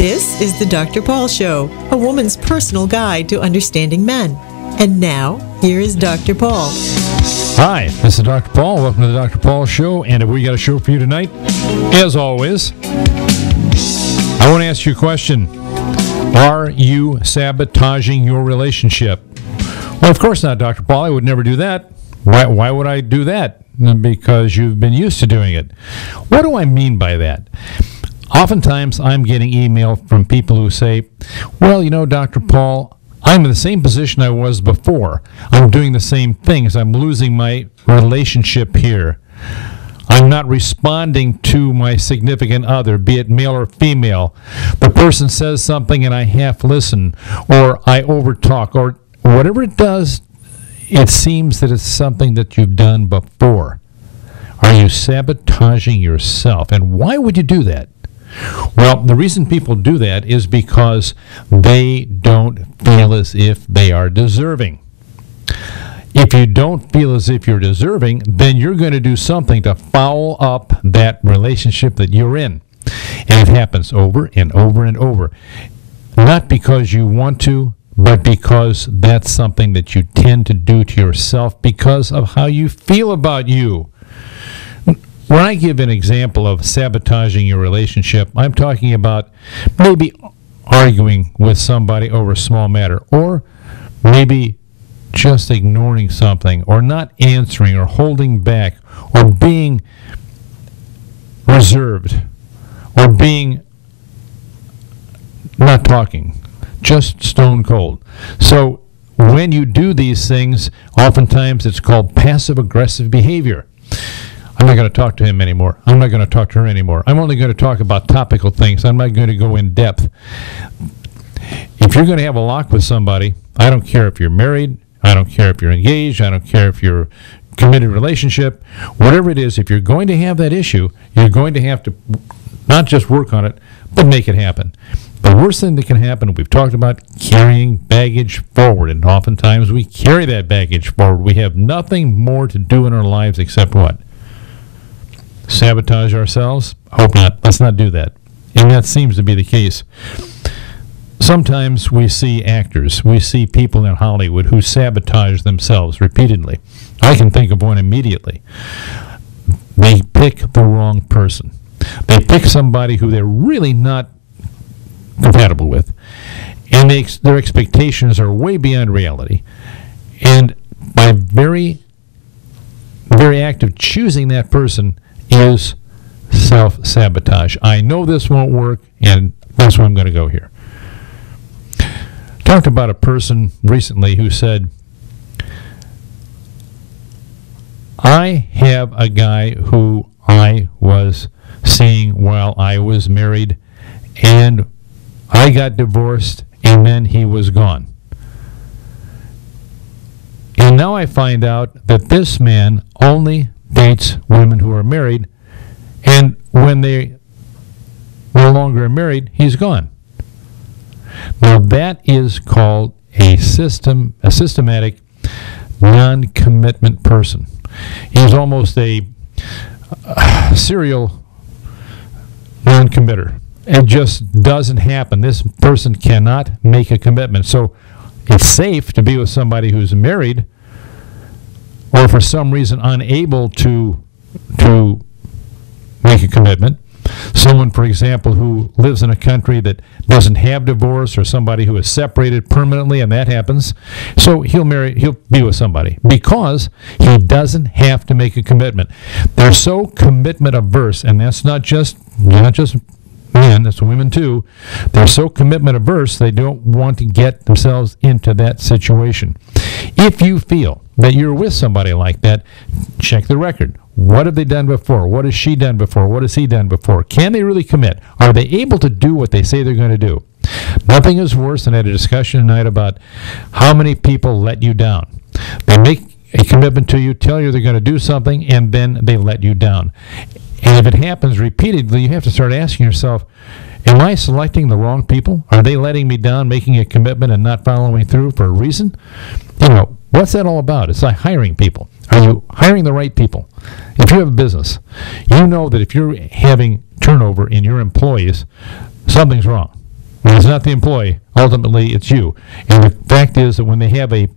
This is the Dr. Paul Show, a woman's personal guide to understanding men. And now, here is Dr. Paul. Hi, this is Dr. Paul. Welcome to the Dr. Paul Show. And we got a show for you tonight. As always, I want to ask you a question. Are you sabotaging your relationship? Well, of course not, Dr. Paul. I would never do that. Why would I do that? Because you've been used to doing it. What do I mean by that? Oftentimes, I'm getting email from people who say, well, you know, Dr. Paul, I'm in the same position I was before. I'm doing the same things. I'm losing my relationship here. I'm not responding to my significant other, be it male or female. The person says something and I half listen, or I overtalk, or whatever it does, it seems that it's something that you've done before. Are you sabotaging yourself? And why would you do that? Well, the reason people do that is because they don't feel as if they are deserving. If you don't feel as if you're deserving, then you're going to do something to foul up that relationship that you're in. And it happens over and over and over. Not because you want to, but because that's something that you tend to do to yourself because of how you feel about you. When I give an example of sabotaging your relationship, I'm talking about maybe arguing with somebody over a small matter, or maybe just ignoring something, or not answering, or holding back, or being reserved, or being not talking, just stone cold. So when you do these things, oftentimes it's called passive-aggressive behavior. I'm not going to talk to him anymore. I'm not going to talk to her anymore. I'm only going to talk about topical things. I'm not going to go in depth. If you're going to have a lock with somebody, I don't care if you're married, I don't care if you're engaged, I don't care if you're committed relationship, whatever it is, if you're going to have that issue, you're going to have to not just work on it, but make it happen. The worst thing that can happen, we've talked about carrying baggage forward, and oftentimes we carry that baggage forward. We have nothing more to do in our lives except what? Sabotage ourselves? Hope not. Let's not do that. And that seems to be the case. Sometimes we see actors, we see people in Hollywood who sabotage themselves repeatedly. I can think of one immediately. They pick the wrong person. They pick somebody who they're really not compatible with, and their expectations are way beyond reality. And by very, very act of choosing that person is self-sabotage. I know this won't work, and that's why I'm going to go here. Talked about a person recently who said, I have a guy who I was seeing while I was married, and I got divorced, and then he was gone. And now I find out that this man only dates women who are married, and when they no longer are married, he's gone. Now that is called a systematic non-commitment person. He's almost a serial non-committer. It just doesn't happen. This person cannot make a commitment. So it's safe to be with somebody who's married, or for some reason unable to make a commitment. Someone, for example, who lives in a country that doesn't have divorce, or somebody who is separated permanently, and that happens. So he'll be with somebody because he doesn't have to make a commitment. They're so commitment averse, and that's not just men, that's women too. They're so commitment averse, they don't want to get themselves into that situation. If you feel that you're with somebody like that, check the record. What have they done before? What has she done before? What has he done before? Can they really commit? Are they able to do what they say they're going to do? Nothing is worse than I had a discussion tonight about how many people let you down. They make a commitment to you, tell you they're going to do something, and then they let you down. And if it happens repeatedly, you have to start asking yourself, am I selecting the wrong people? Are they letting me down, making a commitment and not following through for a reason? You know, what's that all about? It's like hiring people. Are you hiring the right people? If you have a business, you know that if you're having turnover in your employees, something's wrong. When it's not the employee, ultimately it's you. And the fact is that when they have a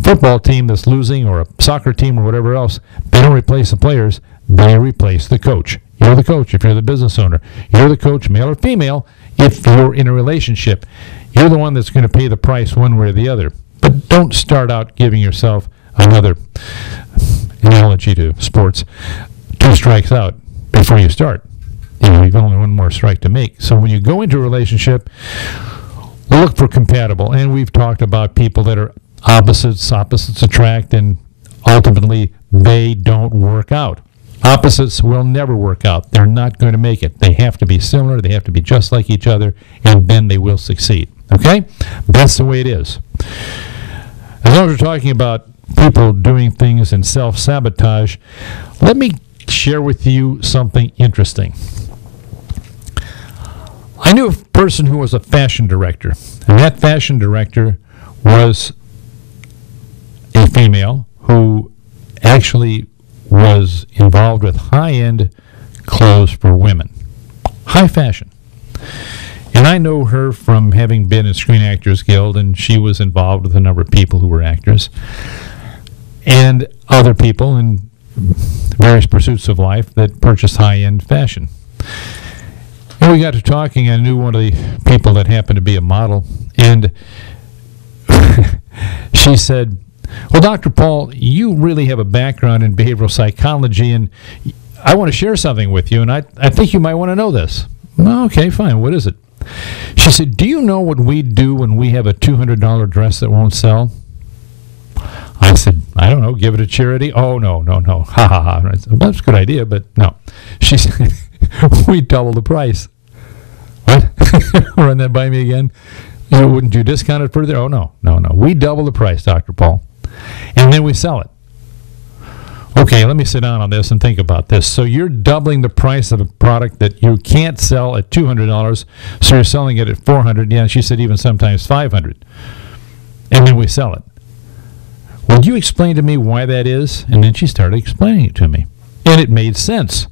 football team that's losing or a soccer team or whatever else, they don't replace the players, they replace the coach. You're the coach if you're the business owner. You're the coach, male or female, if you're in a relationship. You're the one that's going to pay the price one way or the other. But don't start out giving yourself another analogy to sports, 2 strikes out before you start. You've only one more strike to make. So when you go into a relationship, look for compatible. And we've talked about people that are opposites attract, and ultimately they don't work out. Opposites will never work out. They're not going to make it. They have to be similar. They have to be just like each other, and then they will succeed. Okay? That's the way it is. As long as we're talking about people doing things in self-sabotage, let me share with you something interesting. I knew a person who was a fashion director, and that fashion director was a female who actually was involved with high-end clothes for women, high fashion. And I know her from having been in Screen Actors Guild, and she was involved with a number of people who were actors and other people in various pursuits of life that purchased high-end fashion. And we got to talking. I knew one of the people that happened to be a model, and she said, well, Dr. Paul, you really have a background in behavioral psychology, and I want to share something with you, and I think you might want to know this. Well, okay, fine. What is it? She said, do you know what we do when we have a $200 dress that won't sell? I said, I don't know, give it to charity? Oh, no. Ha, ha, ha. That's a good idea, but no. She said, we double the price. What? Run that by me again? Wouldn't you discount it further? Oh, no. We double the price, Dr. Paul. And then we sell it. Okay, let me sit down on this and think about this. So you're doubling the price of a product that you can't sell at $200, so you're selling it at $400. Yeah, she said even sometimes $500. And then we sell it. Would you explain to me why that is? And then she started explaining it to me. And it made sense.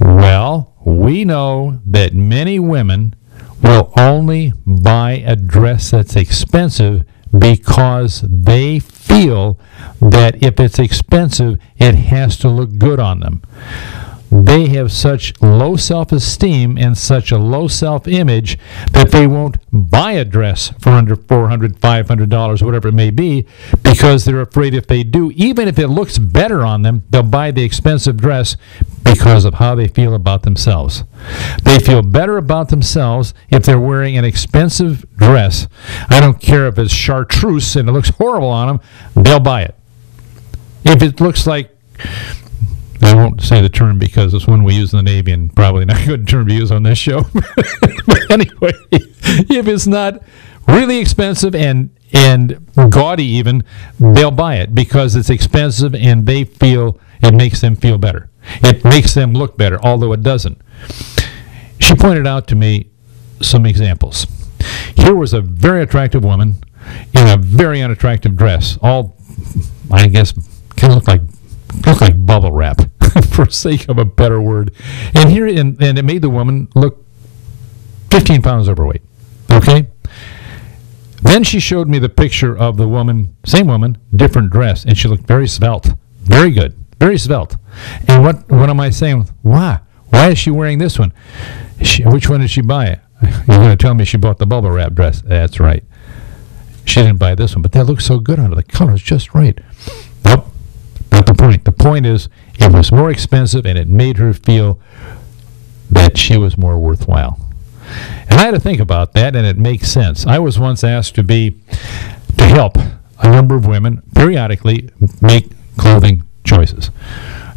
Well, we know that many women will only buy a dress that's expensive because they feel that if it's expensive, it has to look good on them. They have such low self-esteem and such a low self-image that they won't buy a dress for under $400, $500, whatever it may be, because they're afraid if they do, even if it looks better on them, they'll buy the expensive dress because of how they feel about themselves. They feel better about themselves if they're wearing an expensive dress. I don't care if it's chartreuse and it looks horrible on them, they'll buy it. If it looks like, I won't say the term because it's one we use in the Navy and probably not a good term to use on this show. But anyway, if it's not really expensive and gaudy even, they'll buy it because it's expensive and they feel it makes them feel better. It makes them look better, although it doesn't. She pointed out to me some examples. Here was a very attractive woman in a very unattractive dress, all, I guess, kind of look like bubble wrap, for sake of a better word. And here, and it made the woman look 15 pounds overweight. Okay? Then she showed me the picture of the woman, same woman, different dress, and she looked very svelte. Very good. Very svelte. And what am I saying? Why? Why is she wearing this one? Which one did she buy? You're going to tell me she bought the bubble wrap dress. That's right. She didn't buy this one, but that looks so good on her. The color's just right. Nope. Not the point. The point is it was more expensive and it made her feel that she was more worthwhile. And I had to think about that, and it makes sense. I was once asked to help a number of women periodically make clothing choices.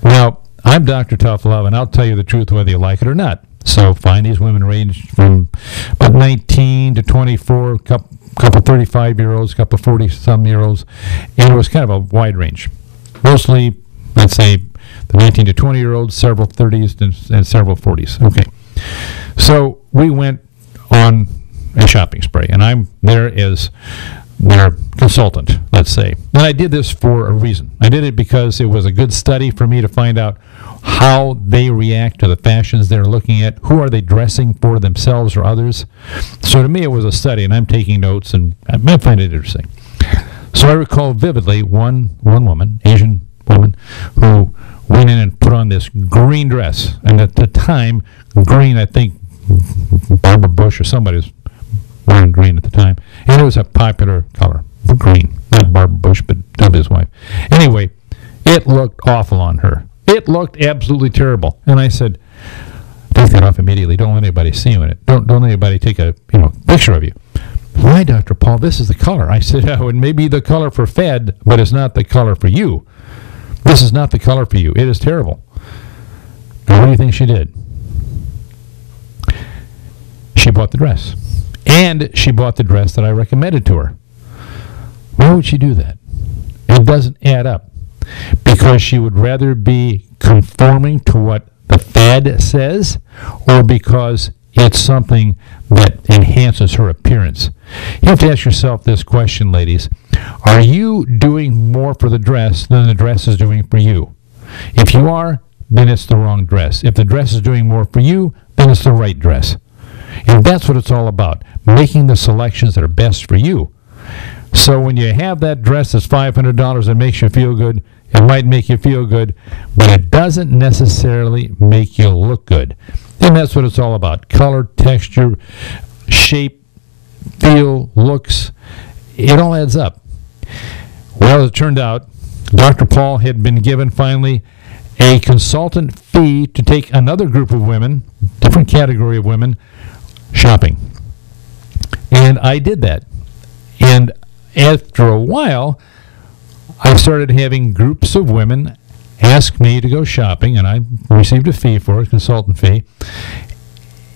Now, I'm Dr. Tough Love, and I'll tell you the truth whether you like it or not. So find these women range from about 19 to 24, a couple 35-year-olds, a couple 40-some-year-olds, and it was kind of a wide range. Mostly, let's say, the 19 to 20-year-olds, several 30s, and several 40s. Okay. So we went on a shopping spree, and I'm there as their consultant, let's say. And I did this for a reason. I did it because it was a good study for me to find out how they react to the fashions they're looking at. Who are they dressing for, themselves or others? So to me, it was a study, and I'm taking notes, and I find it interesting. So I recall vividly one woman, Asian woman, who went in and put on this green dress. And at the time, green, I think Barbara Bush or somebody was wearing green at the time. And it was a popular color, green. Not Barbara Bush, but W's wife. Anyway, it looked awful on her. It looked absolutely terrible. And I said, take that off immediately. Don't let anybody see you in it. Don't let anybody take a picture of you. Why, Dr. Paul? This is the color. I said, oh, it may be the color for Fed, but it's not the color for you. This is not the color for you. It is terrible. And what do you think she did? She bought the dress. And she bought the dress that I recommended to her. Why would she do that? It doesn't add up. Because she would rather be conforming to what the fad says, or because it's something that enhances her appearance. You have to ask yourself this question, ladies. Are you doing more for the dress than the dress is doing for you? If you are, then it's the wrong dress. If the dress is doing more for you, then it's the right dress. And that's what it's all about, making the selections that are best for you. So when you have that dress that's $500 that makes you feel good, it might make you feel good, but it doesn't necessarily make you look good. And that's what it's all about. Color, texture, shape, feel, looks. It all adds up. Well, it turned out Dr. Paul had been given finally a consultant fee to take another group of women, different category of women, shopping. And I did that. And after a while, I started having groups of women ask me to go shopping, and I received a fee for it, a consultant fee,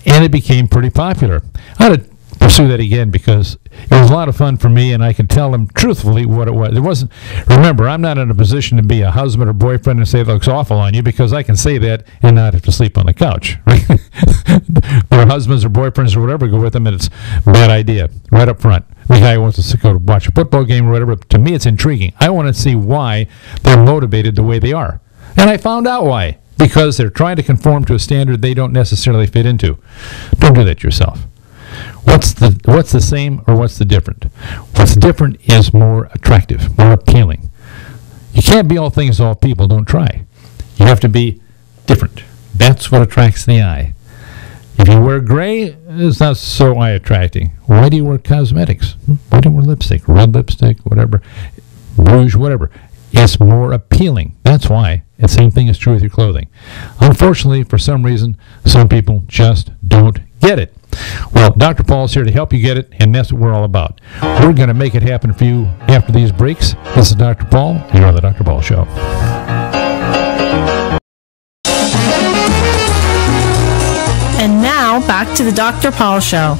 and it became pretty popular. I had to pursue that again because it was a lot of fun for me, and I could tell them truthfully what it was. It wasn't. Remember, I'm not in a position to be a husband or boyfriend and say it looks awful on you, because I can say that and not have to sleep on the couch. Right? Their husbands or boyfriends or whatever go with them, and it's a bad idea right up front. The guy wants to go watch a football game or whatever. To me, it's intriguing. I want to see why they're motivated the way they are. And I found out why. Because they're trying to conform to a standard they don't necessarily fit into. Don't do that yourself. What's the same or what's the different? What's different is more attractive, more appealing. You can't be all things to all people. Don't try. You have to be different. That's what attracts the eye. If you wear gray, it's not so eye-attracting. Why do you wear cosmetics? Why do you wear lipstick? Red lipstick, whatever, rouge, whatever. It's more appealing. That's why. The same thing is true with your clothing. Unfortunately, for some reason, some people just don't get it. Well, Dr. Paul's here to help you get it, and that's what we're all about. We're going to make it happen for you after these breaks. This is Dr. Paul. You're on the Dr. Paul Show. And now, back to the Dr. Paul Show.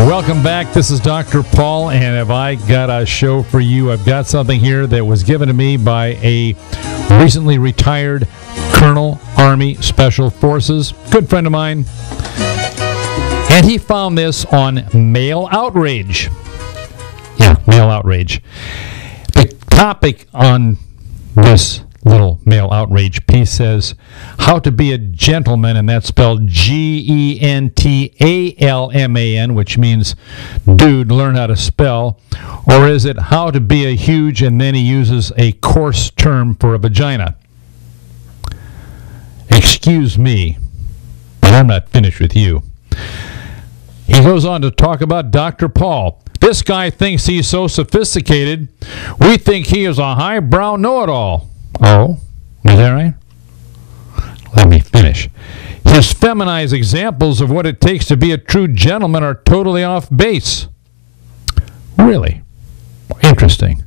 Welcome back. This is Dr. Paul, and have I got a show for you? I've got something here that was given to me by a recently retired Colonel, Army Special Forces, good friend of mine, and he found this on Male Outrage. Yeah, Male Outrage. The topic on this little Male Outrage piece says, how to be a gentleman, and that's spelled Gentalman, which means dude, learn how to spell. Or is it how to be a huge, and then he uses a coarse term for a vagina? Excuse me, but I'm not finished with you. He goes on to talk about Dr. Paul. This guy thinks he's so sophisticated, we think he is a highbrow know-it-all. Oh, is that right? Let me finish. His feminized examples of what it takes to be a true gentleman are totally off base. Really? Interesting.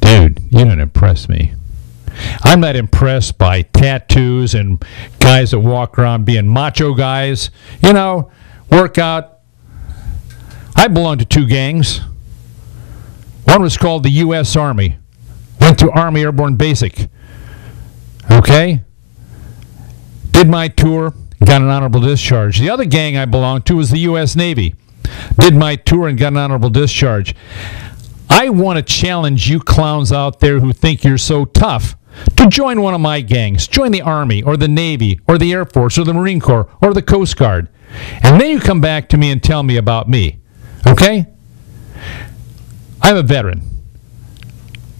Dude, you don't impress me. I'm not impressed by tattoos and guys that walk around being macho guys. You know, work out. I belong to two gangs. One was called the U.S. Army. Went to Army Airborne Basic. Okay? Did my tour, got an honorable discharge. The other gang I belonged to was the U.S. Navy. Did my tour and got an honorable discharge. I want to challenge you clowns out there who think you're so tough to join one of my gangs, join the Army or the Navy or the Air Force or the Marine Corps or the Coast Guard. And then you come back to me and tell me about me. Okay? I'm a veteran.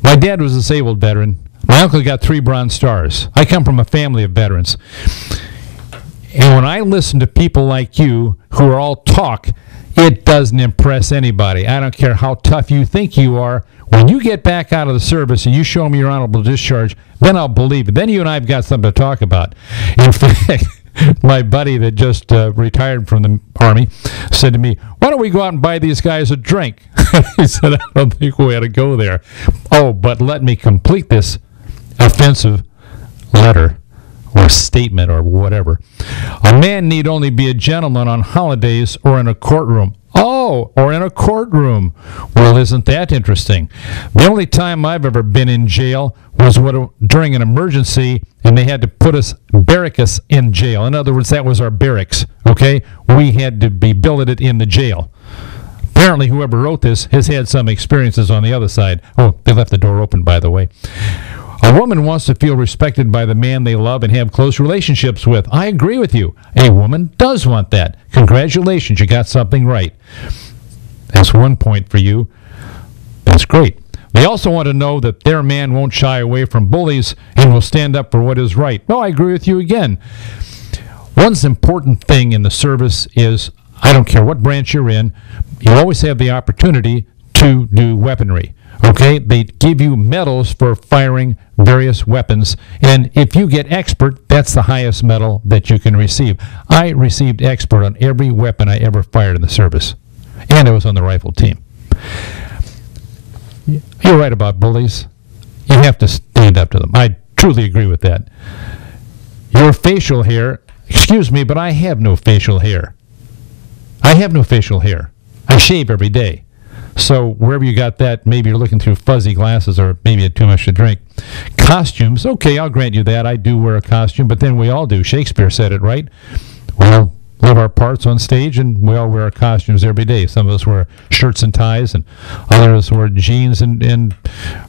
My dad was a disabled veteran. My uncle got 3 Bronze Stars. I come from a family of veterans. And when I listen to people like you who are all talk, it doesn't impress anybody. I don't care how tough you think you are. When you get back out of the service and you show me your honorable discharge, then I'll believe it. Then you and I have got something to talk about. In fact, my buddy that just retired from the Army said to me, why don't we go out and buy these guys a drink? He said, I don't think we ought to go there. Oh, but let me complete this offensive letter or statement or whatever. A man need only be a gentleman on holidays or in a courtroom. Oh, or in a courtroom. Well, isn't that interesting? The only time I've ever been in jail was during an emergency, and they had to barrack us in jail. In other words, that was our barracks, okay? We had to be billeted in the jail. Apparently, whoever wrote this has had some experiences on the other side. Oh, they left the door open, by the way. A woman wants to feel respected by the man they love and have close relationships with. I agree with you. A woman does want that. Congratulations, you got something right. That's 1 point for you. That's great. They also want to know that their man won't shy away from bullies and will stand up for what is right. Well, I agree with you again. One important thing in the service is, I don't care what branch you're in, you always have the opportunity to do weaponry. Okay, they give you medals for firing various weapons, and if you get expert, that's the highest medal that you can receive. I received expert on every weapon I ever fired in the service, and I was on the rifle team. You're right about bullies. You have to stand up to them. I truly agree with that. Your facial hair, excuse me, but I have no facial hair. I have no facial hair. I shave every day. So wherever you got that, maybe you're looking through fuzzy glasses or maybe you had too much to drink. Costumes, okay, I'll grant you that. I do wear a costume, but then we all do. Shakespeare said it, right? We all live our parts on stage, and we all wear our costumes every day. Some of us wear shirts and ties, and others wear jeans and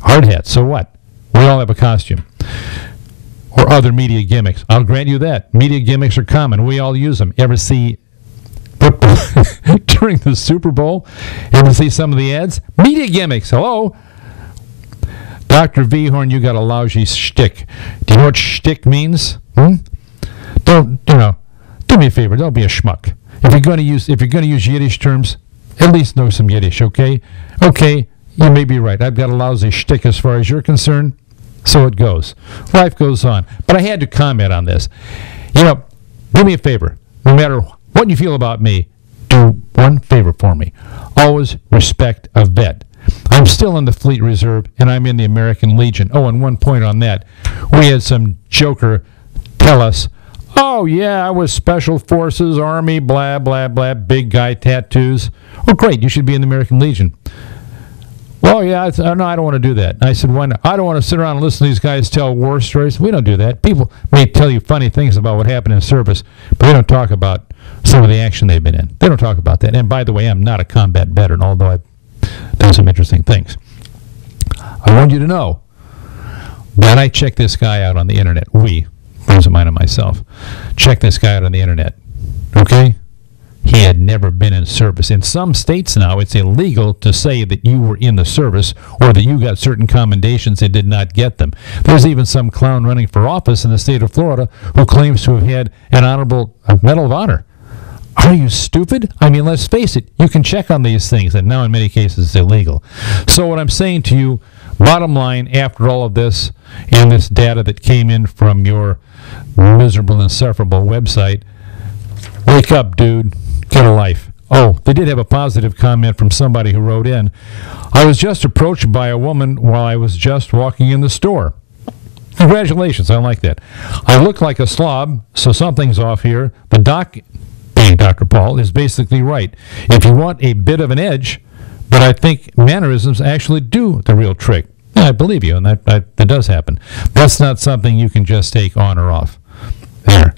hard hats. So what? We all have a costume. Or other media gimmicks. I'll grant you that. Media gimmicks are common. We all use them. Ever see during the Super Bowl, ever see some of the ads? Media gimmicks, hello? Dr. V-Horn, you got a lousy shtick. Do you know what shtick means? Do me a favor, don't be a schmuck. If you're going to use Yiddish terms, at least know some Yiddish, okay? Okay, you may be right. I've got a lousy shtick as far as you're concerned. So it goes. Life goes on. But I had to comment on this. Do me a favor. No matter what you feel about me, do one favor for me. Always respect a vet. I'm still in the Fleet Reserve, and I'm in the American Legion. Oh, and 1 point on that. We had some joker tell us, oh, yeah, I was Special Forces, Army, blah, blah, blah, big guy tattoos. Oh, great, you should be in the American Legion. Well, yeah, no, I don't want to do that. I said, why not? I don't want to sit around and listen to these guys tell war stories. We don't do that. People may tell you funny things about what happened in service, but they don't talk about some of the action they've been in. They don't talk about that. And by the way, I'm not a combat veteran, although I've done some interesting things. I want you to know that I checked this guy out on the internet. Friends of mine and myself, checked this guy out on the internet. Okay? He had never been in service. In some states now, it's illegal to say that you were in the service or that you got certain commendations and did not get them. There's even some clown running for office in the state of Florida who claims to have had an honorable Medal of Honor. Are you stupid? I mean, let's face it. You can check on these things, and now in many cases it's illegal. So what I'm saying to you, bottom line, after all of this and this data that came in from your miserable, insufferable website, wake up, dude. Get a life. Oh, they did have a positive comment from somebody who wrote in. I was just approached by a woman while I was just walking in the store. Congratulations, I like that. I look like a slob, so something's off here. The doc, being Dr. Paul, is basically right. If you want a bit of an edge, but I think mannerisms actually do the real trick. Yeah, I believe you, and that does happen. That's not something you can just take on or off. There.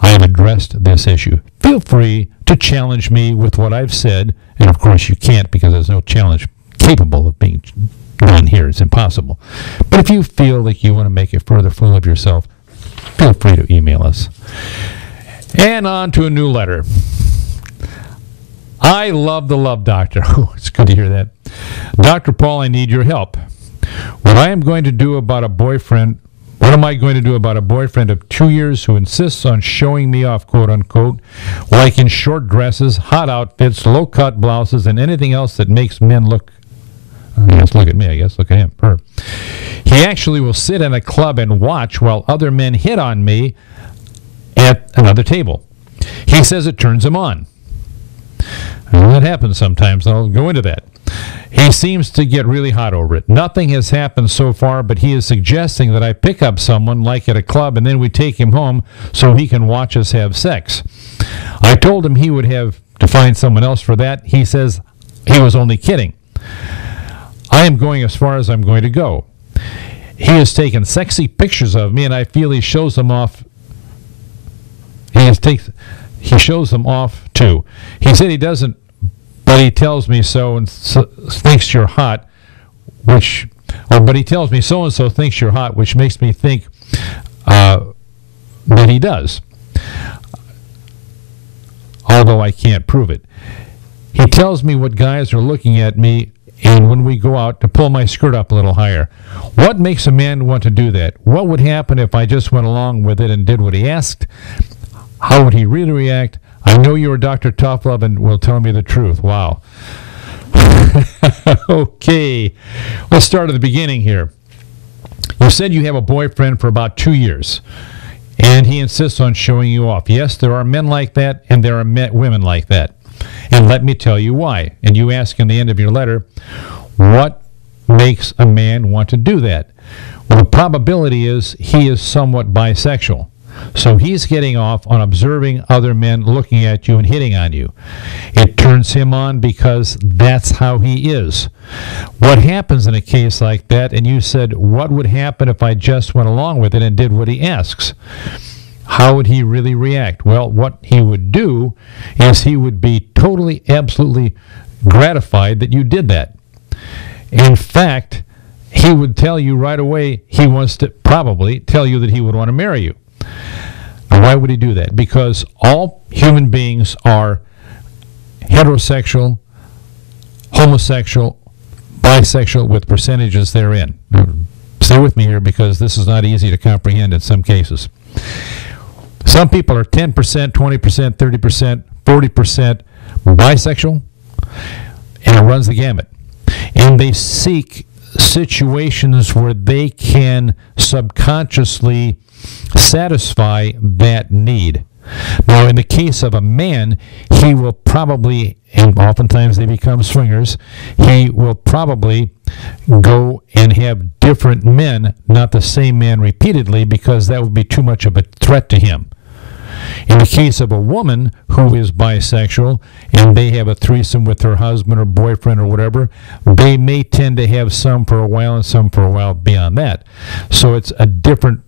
I have addressed this issue. Feel free to challenge me with what I've said, and of course you can't because there's no challenge capable of being done here. It's impossible. But if you feel like you want to make a further fool of yourself, feel free to email us. And on to a new letter. I love the Love Doctor. Oh, it's good to hear that. Dr. Paul, I need your help. What am I going to do about a boyfriend of 2 years who insists on showing me off, quote unquote, like in short dresses, hot outfits, low-cut blouses, and anything else that makes men look, yes, look at me, I guess, look at him, her. He actually will sit in a club and watch while other men hit on me at another table. He says it turns him on. Well, that happens sometimes. I'll go into that. He seems to get really hot over it. Nothing has happened so far, but he is suggesting that I pick up someone, like at a club, and then we take him home so he can watch us have sex. I told him he would have to find someone else for that. He says he was only kidding. I am going as far as I'm going to go. He has taken sexy pictures of me, and I feel he shows them off. He shows them off too. He said he doesn't, but he tells me so and thinks you're hot, but he tells me so and so thinks you're hot, which makes me think that he does, although I can't prove it. He tells me what guys are looking at me, and when we go out, to pull my skirt up a little higher. What makes a man want to do that? What would happen if I just went along with it and did what he asked? How would he really react? I know you're Dr. Toughlove and will tell me the truth. Wow. Okay. Let's start at the beginning here. You said you have a boyfriend for about 2 years, and he insists on showing you off. Yes, there are men like that, and there are women like that. And let me tell you why. And you ask in the end of your letter, what makes a man want to do that? Well, the probability is he is somewhat bisexual. So he's getting off on observing other men looking at you and hitting on you. It turns him on because that's how he is. What happens in a case like that, and you said, what would happen if I just went along with it and did what he asks? How would he really react? Well, what he would do is he would be totally, absolutely gratified that you did that. In fact, he would tell you right away he wants to probably tell you that he would want to marry you. Now, why would he do that? Because all human beings are heterosexual, homosexual, bisexual with percentages therein. Stay with me here because this is not easy to comprehend in some cases. Some people are 10%, 20%, 30%, 40% bisexual, and it runs the gamut. And they seek situations where they can subconsciously satisfy that need. Now, in the case of a man, he will probably, and oftentimes they become swingers, he will probably go and have different men, not the same man repeatedly, because that would be too much of a threat to him. In the case of a woman who is bisexual and they have a threesome with her husband or boyfriend or whatever, they may tend to have some for a while and some for a while beyond that. So it's a different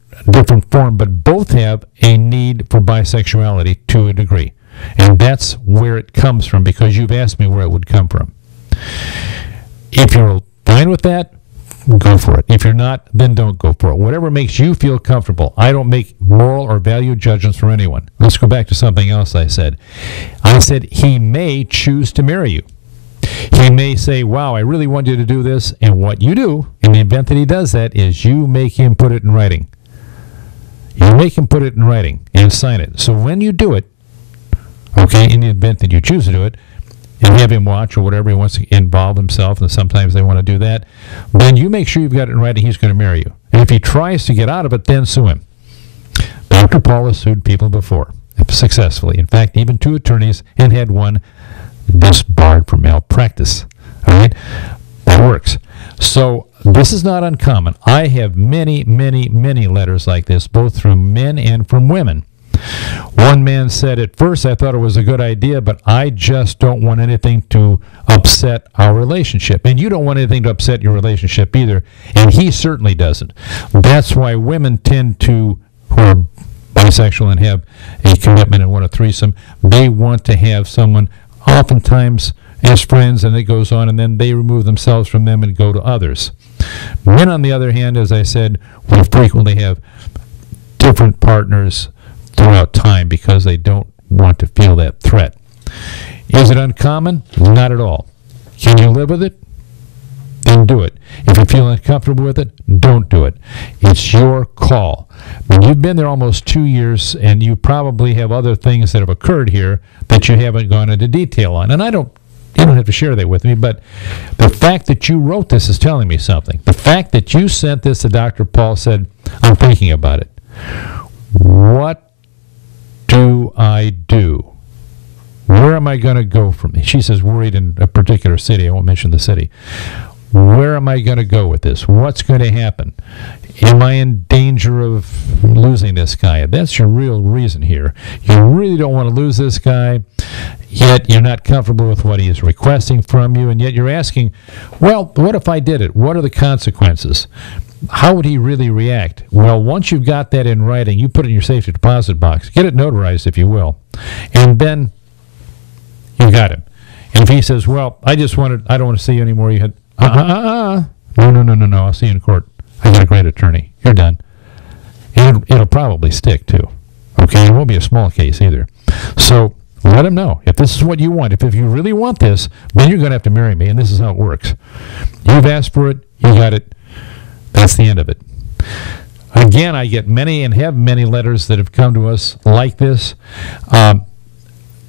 form, but both have a need for bisexuality to a degree. And that's where it comes from, because you've asked me where it would come from. If you're fine with that, go for it. If you're not, then don't go for it. Whatever makes you feel comfortable. I don't make moral or value judgments for anyone. Let's go back to something else I said. I said he may choose to marry you. He may say, wow, I really want you to do this. And what you do, in the event that he does that, is you make him put it in writing. You make him put it in writing and sign it. So when you do it, okay, in the event that you choose to do it, and have him watch or whatever, he wants to involve himself, and sometimes they want to do that, then you make sure you've got it in writing he's going to marry you. And if he tries to get out of it, then sue him. Dr. Paul has sued people before, successfully. In fact, even 2 attorneys, and had one disbarred for malpractice. All right? That works. So this is not uncommon. I have many, many, many letters like this, both from men and from women. One man said, at first I thought it was a good idea, but I just don't want anything to upset our relationship. And you don't want anything to upset your relationship either, and he certainly doesn't. That's why women tend to, who are bisexual and have a commitment and want a threesome, they want to have someone oftentimes as friends, and it goes on, and then they remove themselves from them and go to others. Men, on the other hand, as I said, will frequently have different partners throughout time because they don't want to feel that threat. Is it uncommon? Not at all. Can you live with it? Then do it. If you feel uncomfortable with it, don't do it. It's your call. I mean, you've been there almost 2 years, and you probably have other things that have occurred here that you haven't gone into detail on. And you don't have to share that with me, but the fact that you wrote this is telling me something. The fact that you sent this to Dr. Paul said, I'm thinking about it. What do I do? Where am I going to go from here? She says worried in a particular city. I won't mention the city. Where am I going to go with this? What's going to happen? Am I in danger of losing this guy? That's your real reason here. You really don't want to lose this guy, yet you're not comfortable with what he is requesting from you, and yet you're asking, well, what if I did it? What are the consequences? How would he really react? Well, once you've got that in writing, you put it in your safety deposit box. Get it notarized, if you will. And then you got him. And if he says, well, I don't want to see you anymore, you had, No, I'll see you in court. I got a great attorney. You're done. And it'll probably stick, too. Okay? It won't be a small case either. So let him know. If this is what you want, if you really want this, then you're going to have to marry me, and this is how it works. You've asked for it. You got it. That's the end of it. Again, I get many and have many letters that have come to us like this. You're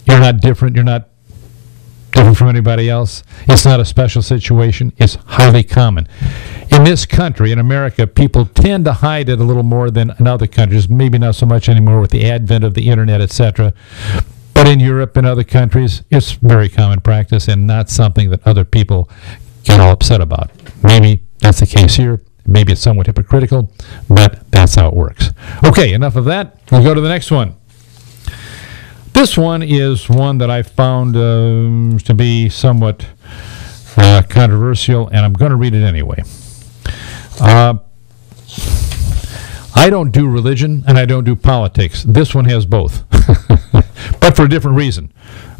not different. You're not different from anybody else. It's not a special situation. It's highly common. In this country, in America, people tend to hide it a little more than in other countries. Maybe not so much anymore with the advent of the internet, etc. But in Europe and other countries, it's very common practice and not something that other people get all upset about. Maybe that's the case here. Maybe it's somewhat hypocritical, but that's how it works. Okay, enough of that. We'll go to the next one. This one is one that I found to be somewhat controversial, and I'm going to read it anyway. I don't do religion, and I don't do politics. This one has both, but for a different reason.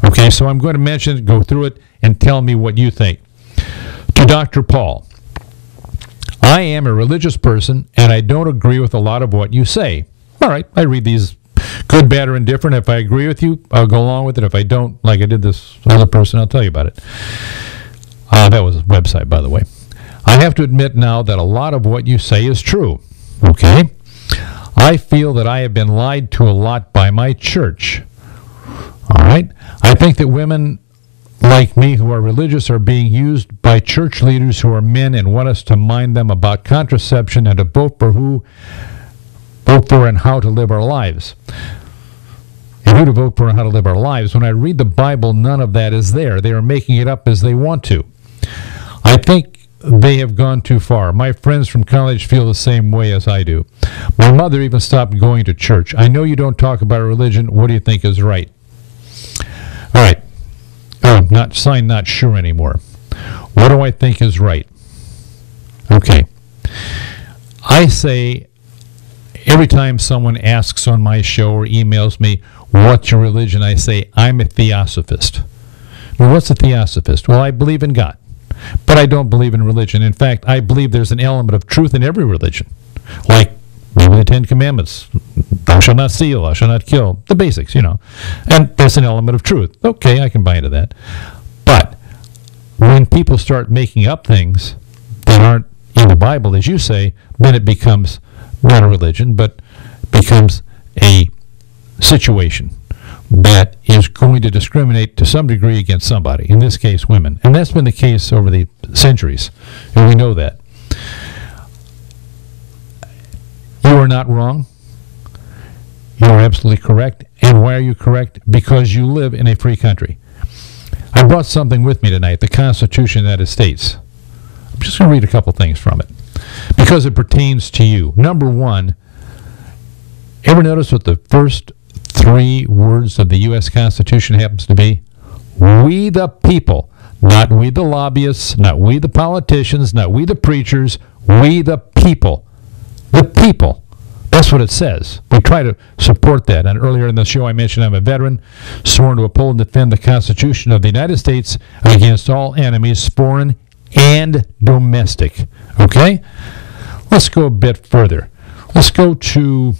Okay, so I'm going to mention it, go through it, and tell me what you think. To Dr. Paul, I am a religious person, and I don't agree with a lot of what you say. All right, I read these. Good, bad, or indifferent. If I agree with you, I'll go along with it. If I don't, like I did this other person, I'll tell you about it. That was a website, by the way. I have to admit now that a lot of what you say is true. Okay? I feel that I have been lied to a lot by my church. All right? I think that women like me who are religious are being used by church leaders who are men and want us to mind them about contraception and to vote for and how to live our lives. And who to vote for and how to live our lives. When I read the Bible, none of that is there. They are making it up as they want to. I think they have gone too far. My friends from college feel the same way as I do. My mother even stopped going to church. I know you don't talk about religion. What do you think is right? All right. Not sure anymore. What do I think is right? Okay. I say, every time someone asks on my show or emails me, what's your religion? I say, I'm a theosophist. Well, what's a theosophist? Well, I believe in God, but I don't believe in religion. In fact, I believe there's an element of truth in every religion, like maybe the Ten Commandments. Thou shalt not steal, thou shalt not kill, the basics, And there's an element of truth. Okay, I can buy into that. But when people start making up things that aren't in the Bible, as you say, then it becomes not a religion, but becomes a situation that is going to discriminate to some degree against somebody, in this case women. And that's been the case over the centuries, and we know that. You are not wrong. You are absolutely correct. And why are you correct? Because you live in a free country. I brought something with me tonight, the Constitution of the United States. I'm just going to read a couple things from it, because it pertains to you. Number one, ever notice what the first three words of the U.S. Constitution happens to be? We the people. Not we the lobbyists, not we the politicians, not we the preachers, we the people. The people. That's what it says. We try to support that. And earlier in the show, I mentioned I'm a veteran, sworn to uphold and defend the Constitution of the United States against all enemies, foreign and domestic. Okay? Let's go a bit further. Let's go to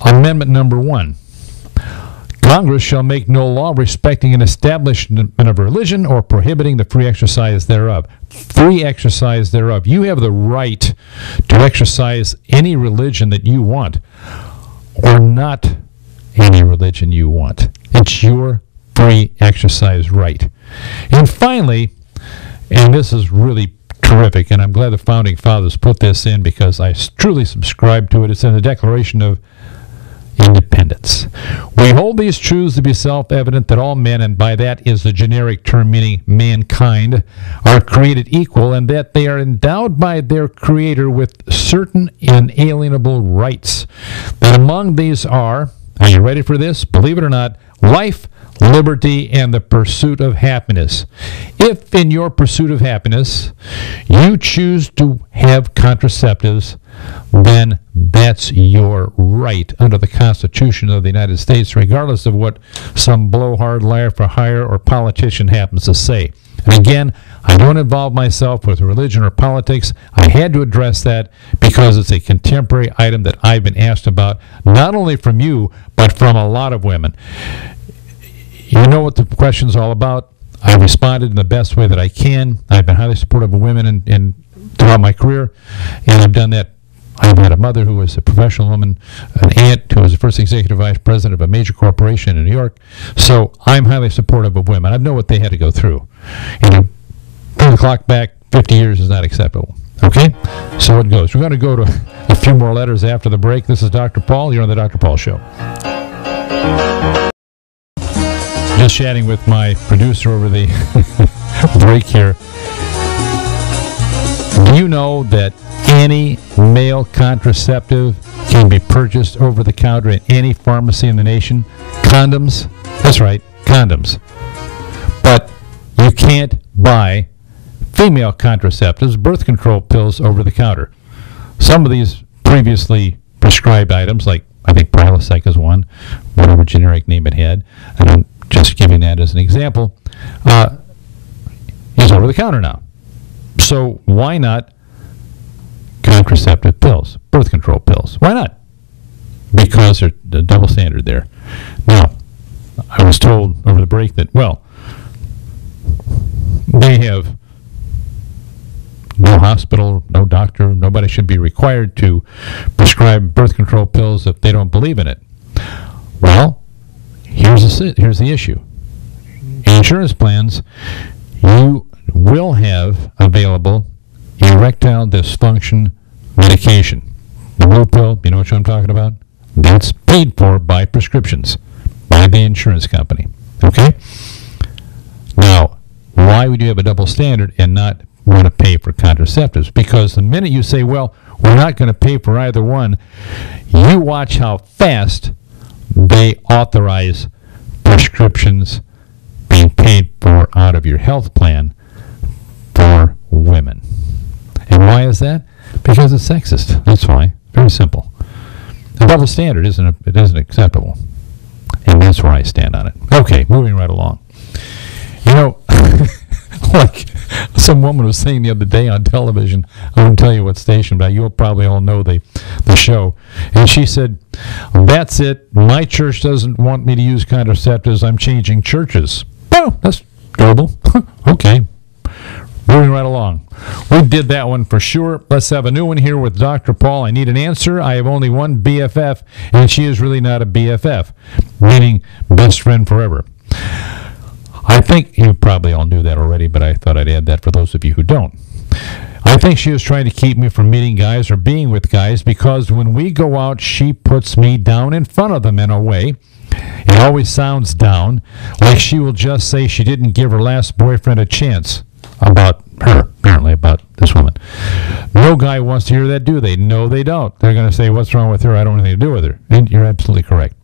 Amendment number 1. Congress shall make no law respecting an establishment of religion or prohibiting the free exercise thereof. Free exercise thereof. You have the right to exercise any religion that you want, or not any religion you want. It's your free exercise right. And finally, and this is really terrific, and I'm glad the Founding Fathers put this in because I truly subscribe to it. It's in the Declaration of Independence. We hold these truths to be self-evident that all men, and by that is the generic term meaning mankind, are created equal, and that they are endowed by their Creator with certain inalienable rights. That among these are you ready for this? Believe it or not, life, liberty, and the pursuit of happiness. If in your pursuit of happiness you choose to have contraceptives, then that's your right under the Constitution of the United States, regardless of what some blowhard, liar for hire, or politician happens to say. And again, I don't involve myself with religion or politics. I had to address that because it's a contemporary item that I've been asked about, not only from you, but from a lot of women. You know what the question's all about. I responded in the best way that I can. I've been highly supportive of women in throughout my career, and I've done that. I've had a mother who was a professional woman, an aunt who was the first executive vice president of a major corporation in New York. So I'm highly supportive of women. I know what they had to go through. And turn the clock back 50 years is not acceptable. Okay? So it goes. We're going to go to a few more letters after the break. This is Dr. Paul. You're on the Dr. Paul Show. Just chatting with my producer over the break here. Do you know that any male contraceptive can be purchased over the counter at any pharmacy in the nation? Condoms? That's right, condoms. But you can't buy female contraceptives, birth control pills, over the counter. Some of these previously prescribed items, like I think Prilosec is one, whatever generic name it had, and I'm just giving that as an example, is over the counter now. So why not contraceptive pills, birth control pills? Why not? Because there's a double standard there. Now, I was told over the break that, well, they have no hospital, no doctor, nobody should be required to prescribe birth control pills if they don't believe in it. Well, here's the issue. In insurance plans, you will have available erectile dysfunction medication. The blue pill, you know what I'm talking about? That's paid for by prescriptions, by the insurance company. Okay? Now, why would you have a double standard and not want to pay for contraceptives? Because the minute you say, well, we're not going to pay for either one, you watch how fast they authorize prescriptions being paid for out of your health plan for women. And why is that? Because it's sexist. That's why. Very simple. The double standard isn't acceptable. And that's where I stand on it. Okay, moving right along. You know, like some woman was saying the other day on television, I won't tell you what station, but you'll probably all know the show. And she said, that's it. My church doesn't want me to use contraceptives. I'm changing churches. Oh, that's durable. Okay. Moving right along. We did that one for sure. Let's have a new one here with Dr. Paul. I need an answer. I have only one BFF, and she is really not a BFF, meaning best friend forever. I think you probably all knew that already, but I thought I'd add that for those of you who don't. I think she was trying to keep me from meeting guys or being with guys because when we go out, she puts me down in front of them in a way. It always sounds down, like she will just say she didn't give her last boyfriend a chance. About her, apparently, about this woman. No guy wants to hear that, do they? No, they don't. They're going to say, what's wrong with her? I don't want anything to do with her. And you're absolutely correct.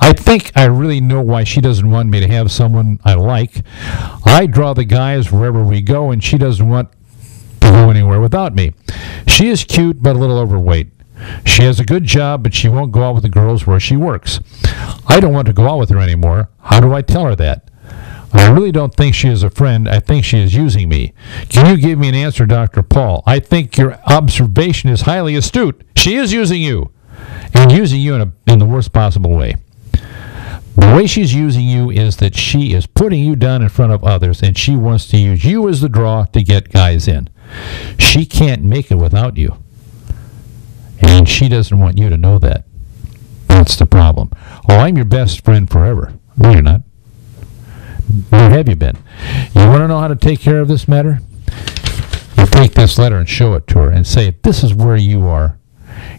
I think I really know why she doesn't want me to have someone I like. I draw the guys wherever we go, and she doesn't want to go anywhere without me. She is cute but a little overweight. She has a good job, but she won't go out with the girls where she works. I don't want to go out with her anymore. How do I tell her that? I really don't think she is a friend. I think she is using me. Can you give me an answer, Dr. Paul? I think your observation is highly astute. She is using you, and using you in the worst possible way. The way she's using you is that she is putting you down in front of others, and she wants to use you as the draw to get guys in. She can't make it without you. And she doesn't want you to know that. That's the problem. Oh, I'm your best friend forever. No, you're not. Where have you been? You want to know how to take care of this matter? You take this letter and show it to her and say, this is where you are,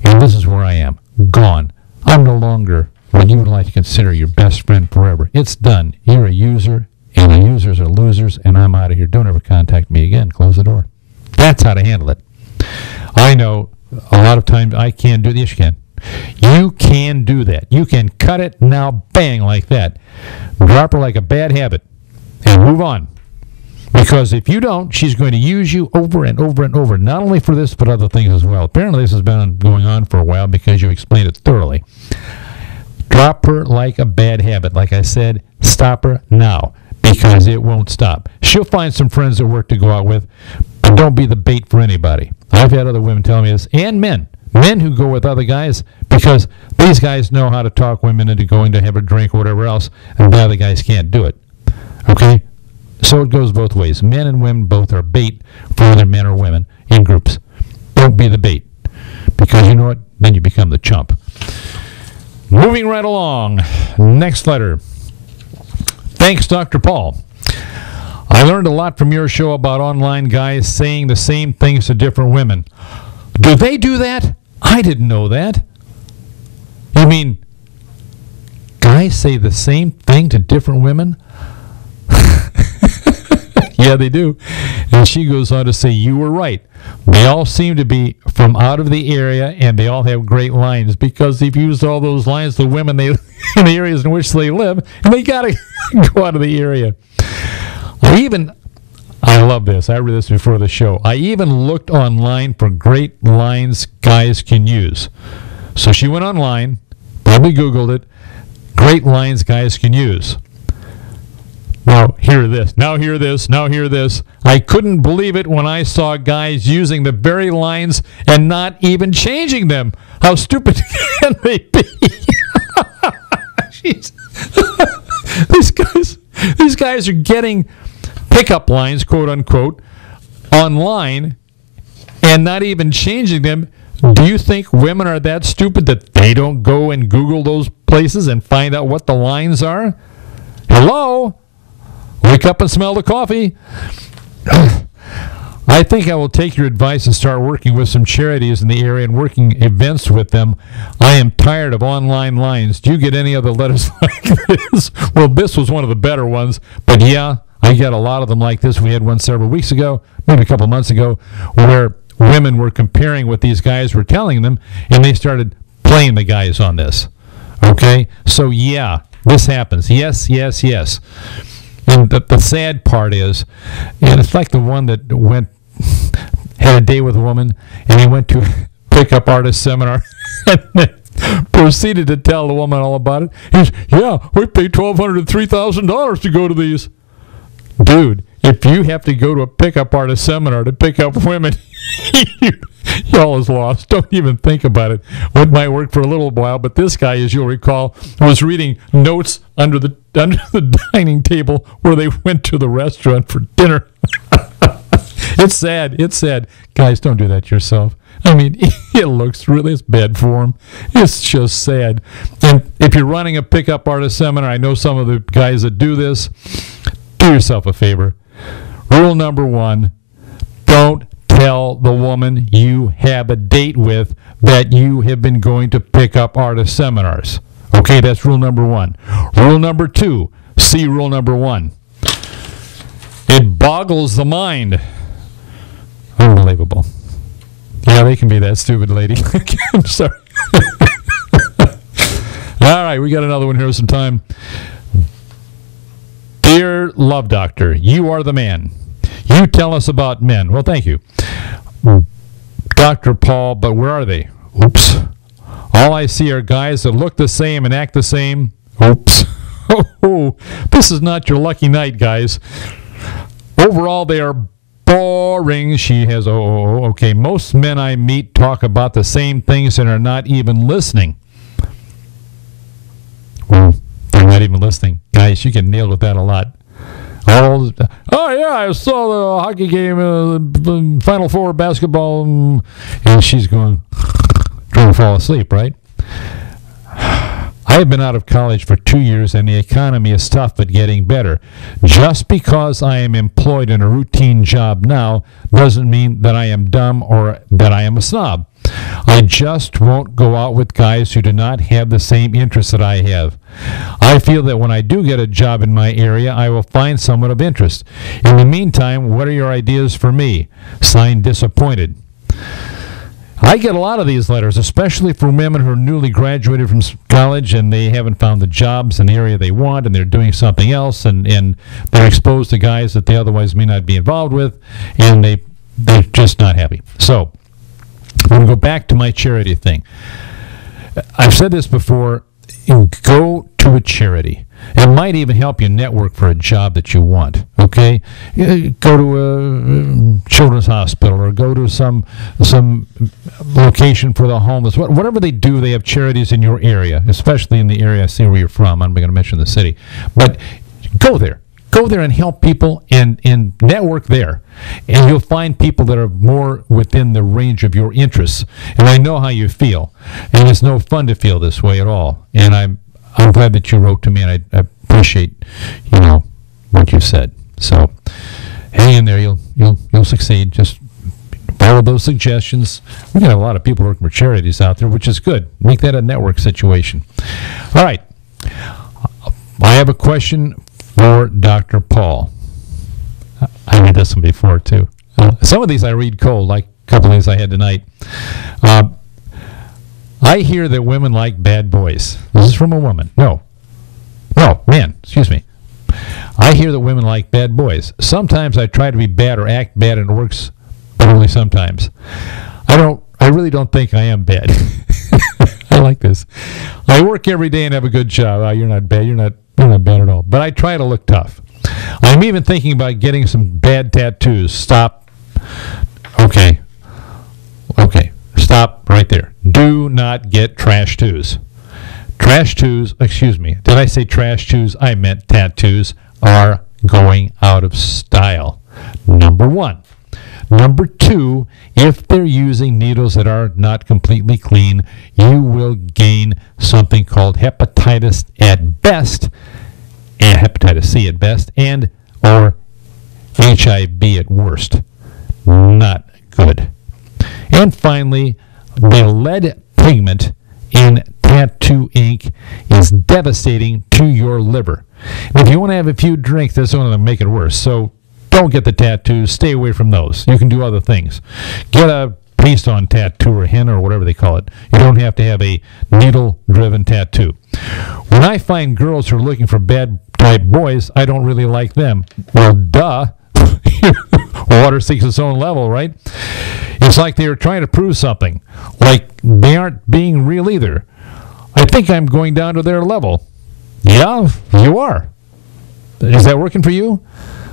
and this is where I am. Gone. I'm no longer what you would like to consider your best friend forever. It's done. You're a user, and the users are losers, and I'm out of here. Don't ever contact me again. Close the door. That's how to handle it. I know a lot of times I can't do this. You can. You can do that. You can cut it now, bang, like that. Drop her like a bad habit and move on. Because if you don't, she's going to use you over and over and over, not only for this, but other things as well. Apparently, this has been going on for a while because you explained it thoroughly. Drop her like a bad habit. Like I said, stop her now because it won't stop. She'll find some friends at work to go out with, but don't be the bait for anybody. I've had other women tell me this, and men who go with other guys because these guys know how to talk women into going to have a drink or whatever else, and the other guys can't do it. Okay? So it goes both ways. Men and women both are bait for other men or women in groups. Don't be the bait because you know what? Then you become the chump. Moving right along. Next letter. Thanks, Dr. Paul. I learned a lot from your show about online guys saying the same things to different women. Do they do that? I didn't know that. You mean guys say the same thing to different women? Yeah, they do. And she goes on to say, you were right. They all seem to be from out of the area, and they all have great lines because they've used all those lines to women in the areas in which they live, and they got to go out of the area. I love this. I read this before the show. I even looked online for great lines guys can use. So she went online, probably Googled it, great lines guys can use. Now, hear this. Now, hear this. Now, hear this. I couldn't believe it when I saw guys using the very lines and not even changing them. How stupid can they be? These guys are getting pickup lines, quote unquote, online and not even changing them. Do you think women are that stupid that they don't go and Google those places and find out what the lines are? Hello? Wake up and smell the coffee. I think I will take your advice and start working with some charities in the area and working events with them. I am tired of online lines. Do you get any other letters like this? Well, this was one of the better ones, but yeah, I get a lot of them like this. We had one several weeks ago, maybe a couple months ago, where women were comparing what these guys were telling them, and they started playing the guys on this. Okay? So, yeah, this happens. Yes, yes, yes. And the sad part is, and it's like the one that had a date with a woman, and he went to a pickup artist seminar, and then proceeded to tell the woman all about it. He says, yeah, we paid $1,200 to $3,000 to go to these. Dude, if you have to go to a pickup artist seminar to pick up women, y'all is lost. Don't even think about it. It might work for a little while, but this guy, as you'll recall, was reading notes under the dining table where they went to the restaurant for dinner. It's sad. It's sad. Guys, don't do that yourself. I mean, it's bad form. It's just sad. And if you're running a pickup artist seminar, I know some of the guys that do this, do yourself a favor. Rule number 1, don't tell the woman you have a date with that you have been going to pickup artist seminars. Okay, that's rule number 1. Rule number 2, see rule number 1. It boggles the mind. Unbelievable. Yeah, they can be that stupid, lady. I'm sorry. All right, we got another one here with some time. Dear Love Doctor, you are the man. You tell us about men. Well, thank you. Dr. Paul, but where are they? Oops. All I see are guys that look the same and act the same. Oops. Oh, this is not your lucky night, guys. Overall, they are boring. She has, okay. Most men I meet talk about the same things and are not even listening. Well, they're not even listening. Guys, you get nailed with that a lot. Oh yeah, I saw the hockey game, Final Four basketball, and she's trying to fall asleep, right? I have been out of college for 2 years, and the economy is tough but getting better. Just because I am employed in a routine job now doesn't mean that I am dumb or that I am a snob. I just won't go out with guys who do not have the same interests that I have. I feel that when I do get a job in my area, I will find someone of interest. In the meantime, what are your ideas for me? Signed, Disappointed. I get a lot of these letters, especially from women who are newly graduated from college and they haven't found the jobs in the area they want, and they're doing something else, and they're exposed to guys that they otherwise may not be involved with, and they're just not happy. So I'm going to go back to my charity thing. I've said this before. Go to a charity. It might even help you network for a job that you want, okay? Go to a children's hospital or go to some location for the homeless. Whatever they do, they have charities in your area, especially in the area I see where you're from. I'm not going to mention the city. But go there. Go there and help people and network there. And you'll find people that are more within the range of your interests. And I know how you feel. And it's no fun to feel this way at all. And I'm glad that you wrote to me, and I appreciate, what you said. So hang in there. You'll succeed. Just follow those suggestions. We got a lot of people working for charities out there, which is good. Make that a network situation. All right. I have a question for Dr. Paul. I read this one before, too. Some of these I read cold, like a couple of these I had tonight. I hear that women like bad boys. This is from a woman. No, man, excuse me. I hear that women like bad boys. Sometimes I try to be bad or act bad, and it works, but only sometimes. I really don't think I am bad. I like this. I work every day and have a good job. You're not bad. You're not bad at all. But I try to look tough. I'm even thinking about getting some bad tattoos. Stop. Okay. Stop right there. Do not get trash tattoos. Excuse me. Did I say trash tattoos? I meant tattoos are going out of style. Number one. Number two, if they're using needles that are not completely clean, you will gain something called hepatitis at best, and hepatitis C at best, and or HIV at worst. Not good. And finally, the lead pigment in tattoo ink is devastating to your liver. If you want to have a few drinks, that's only going to make it worse. So don't get the tattoos. Stay away from those. You can do other things. Get a paste-on tattoo or henna or whatever they call it. You don't have to have a needle-driven tattoo. When I find girls who are looking for bad-type boys, I don't really like them. Well, duh. Water seeks its own level, right? It's like they are trying to prove something. Like they aren't being real either. I think I'm going down to their level. Yeah, you are. Is that working for you?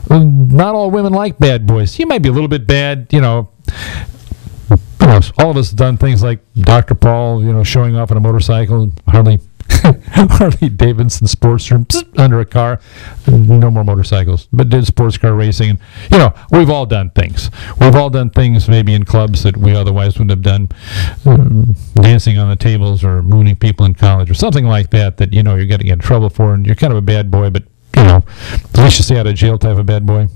Not all women like bad boys. You might be a little bit bad, all of us have done things like Dr. Paul, showing off on a motorcycle, Harley Davidson Sportster under a car. No more motorcycles, but did sports car racing. And, we've all done things. We've all done things maybe in clubs that we otherwise wouldn't have done, dancing on the tables or mooning people in college or something like that you're going to get in trouble for, and you're kind of a bad boy, but, at least you stay out of jail type of bad boy,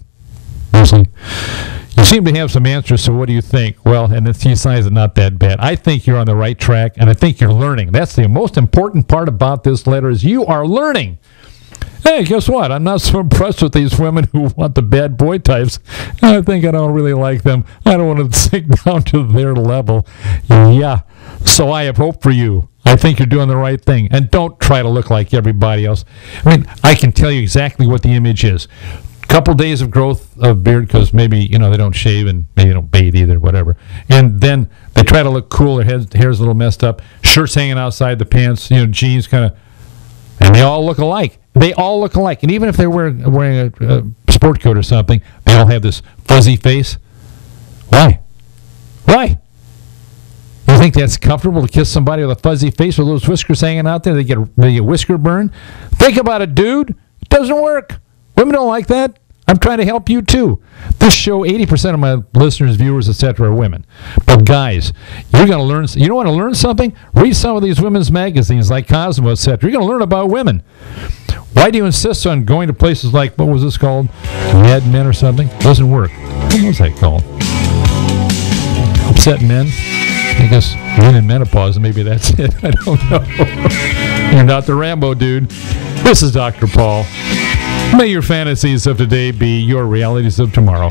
mostly. You seem to have some answers, so what do you think? Well, and the size is not that bad. I think you're on the right track, and I think you're learning. That's the most important part about this letter is you are learning. Hey, guess what? I'm not so impressed with these women who want the bad boy types. I think I don't really like them. I don't want to sink down to their level. Yeah, so I have hope for you. I think you're doing the right thing. And don't try to look like everybody else. I mean, I can tell you exactly what the image is. couple days of growth of beard because maybe, they don't shave and maybe they don't bathe either, whatever. And then they try to look cool. Their hair's a little messed up. Shirts hanging outside the pants, jeans kind of. And they all look alike. They all look alike. And even if they're wearing a sport coat or something, they all have this fuzzy face. Why? Why? You think that's comfortable to kiss somebody with a fuzzy face with those whiskers hanging out there? They get whisker burn? Think about it, dude. It doesn't work. Women don't like that. I'm trying to help you, too. This show, 80% of my listeners, viewers, etc., are women. But, guys, you're going to learn. You don't want to learn something? Read some of these women's magazines like Cosmo, etc. You're going to learn about women. Why do you insist on going to places like, what was this called? Mad Men or something? Doesn't work. What was that called? Upset Men? I guess you're in menopause, and maybe that's it. I don't know. You're not the Rambo, dude. This is Dr. Paul. May your fantasies of today be your realities of tomorrow.